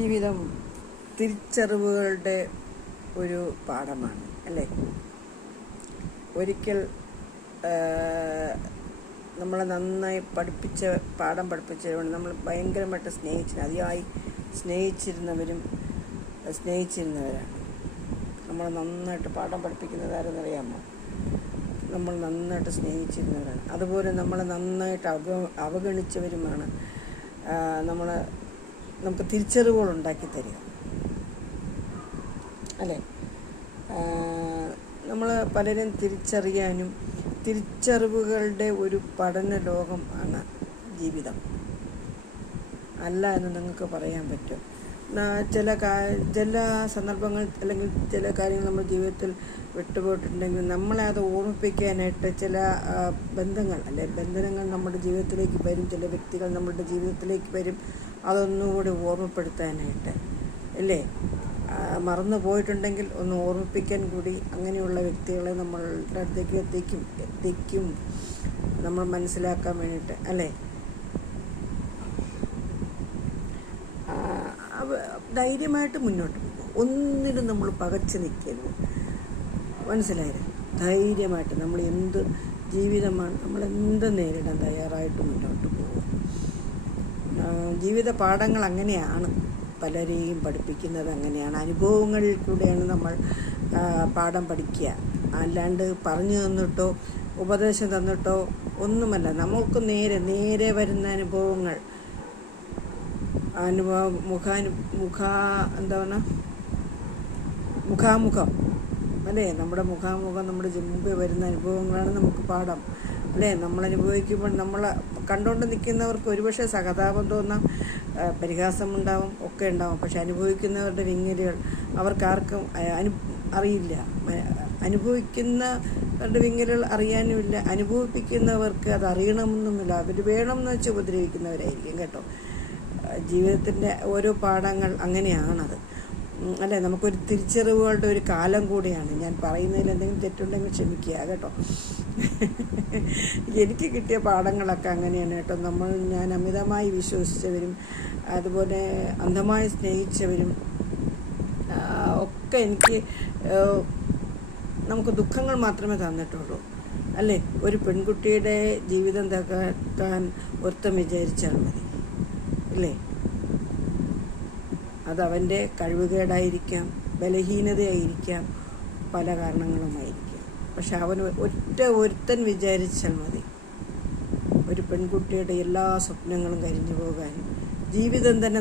ജീവിതം തിരിച്ചറിവുകളുടെ ഒരു പാഠമാണ് അല്ലേ. ഒരിക്കൽ നമ്മളെ നന്നായി പാഠം പഠിപ്പിച്ചതുകൊണ്ട് നമ്മൾ ഭയങ്കരമായിട്ട് അതിയായി സ്നേഹിച്ചിരുന്നവരാണ്. നമ്മൾ നന്നായിട്ട് പാഠം പഠിപ്പിക്കുന്നത് ആരെന്നറിയാമോ? നമ്മൾ നന്നായിട്ട് സ്നേഹിച്ചിരുന്നവരാണ്. അതുപോലെ നമ്മളെ നന്നായിട്ട് അവഗണിച്ചവരുമാണ് നമുക്ക് തിരിച്ചറിവുകൾ ഉണ്ടാക്കി തരിക അല്ലേ. നമ്മൾ പലരും തിരിച്ചറിയാനും തിരിച്ചറിവുകളുടെ ഒരു പഠന ലോകം ആണ് ജീവിതം അല്ല എന്ന് നിങ്ങൾക്ക് പറയാൻ പറ്റും. ചില സന്ദർഭങ്ങൾ അല്ലെങ്കിൽ ചില കാര്യങ്ങൾ നമ്മൾ ജീവിതത്തിൽ വിട്ടുപോയിട്ടുണ്ടെങ്കിൽ നമ്മളെ അത് ഓർമ്മിപ്പിക്കാനായിട്ട് ചില ബന്ധനങ്ങൾ നമ്മുടെ ജീവിതത്തിലേക്ക് വരും. ചില വ്യക്തികൾ നമ്മുടെ ജീവിതത്തിലേക്ക് വരും, അതൊന്നുകൂടി ഓർമ്മപ്പെടുത്താനായിട്ട് അല്ലേ. മറന്നു പോയിട്ടുണ്ടെങ്കിൽ ഒന്ന് ഓർമ്മിപ്പിക്കാൻ കൂടി അങ്ങനെയുള്ള വ്യക്തികളെ നമ്മളുടെ അടുത്തേക്ക് എത്തിക്കും നമ്മൾ മനസ്സിലാക്കാൻ വേണ്ടിയിട്ട് അല്ലേ. ധൈര്യമായിട്ട് മുന്നോട്ട് പോകും. ഒന്നിനും നമ്മൾ പകച്ചു നിൽക്കരുത്, മനസ്സിലായില്ലേ. ധൈര്യമായിട്ട് നമ്മൾ എന്ത് ജീവിതമാണ്, നമ്മളെന്ത് നേരിടാൻ തയ്യാറായിട്ട് മുന്നോട്ട് പോകും. ജീവിത പാഠങ്ങൾ അങ്ങനെയാണ്, പലരെയും പഠിപ്പിക്കുന്നത് അങ്ങനെയാണ്. അനുഭവങ്ങളിൽ കൂടെയാണ് നമ്മൾ പാഠം പഠിക്കുക. അല്ലാണ്ട് പറഞ്ഞു തന്നിട്ടോ ഉപദേശം തന്നിട്ടോ ഒന്നുമല്ല. നമുക്ക് നേരെ വരുന്ന അനുഭവങ്ങൾ മുഖാമുഖം അല്ലേ. നമ്മുടെ മുഖാമുഖം നമ്മുടെ മുമ്പേ വരുന്ന അനുഭവങ്ങളാണ് നമുക്ക് പാഠം അല്ലേ. നമ്മൾ അനുഭവിക്കുമ്പോൾ നമ്മൾ കണ്ടുകൊണ്ട് നിൽക്കുന്നവർക്ക് ഒരുപക്ഷെ സഹതാപം തോന്നാം, പരിഹാസമുണ്ടാവും, ഒക്കെ ഉണ്ടാവും. പക്ഷെ അനുഭവിക്കുന്നവരുടെ വിങ്ങലുകൾ അവർക്കാർക്കും അറിയില്ല. അനുഭവിക്കുന്നവരുടെ വിങ്ങലുകൾ അറിയാനുമില്ല. അനുഭവിപ്പിക്കുന്നവർക്ക് അത് അറിയണമെന്നുമില്ല. അവർ വേണമെന്ന് വെച്ച് ഉപദ്രവിക്കുന്നവരായിരിക്കും കേട്ടോ. ജീവിതത്തിൻ്റെ ഓരോ പാഠങ്ങൾ അങ്ങനെയാണത് അല്ലേ. നമുക്കൊരു തിരിച്ചറിവുകളുടെ ഒരു കാലം കൂടിയാണ്. ഞാൻ പറയുന്നതിൽ എന്തെങ്കിലും തെറ്റുണ്ടെങ്കിൽ ക്ഷമിക്കുക കേട്ടോ. എനിക്ക് കിട്ടിയ പാഠങ്ങളൊക്കെ അങ്ങനെയാണ് കേട്ടോ. ഞാൻ അമിതമായി വിശ്വസിച്ചവരും അതുപോലെ അന്ധമായി സ്നേഹിച്ചവരും ഒക്കെ നമുക്ക് ദുഃഖങ്ങൾ മാത്രമേ തന്നിട്ടുള്ളൂ അല്ലേ. ഒരു പെൺകുട്ടിയുടെ ജീവിതം തകർക്കാൻ ഒരുത്തൻ വിചാരിച്ചാൽ മതി അല്ലേ. അതവൻ്റെ കഴിവുകേടായിരിക്കാം, ബലഹീനതയായിരിക്കാം, പല കാരണങ്ങളുമായിരിക്കാം. പക്ഷെ ഒരുത്തൻ വിചാരിച്ചാൽ മതി ഒരു പെൺകുട്ടിയുടെ എല്ലാ സ്വപ്നങ്ങളും കരിഞ്ഞു പോകാനും ജീവിതം തന്നെ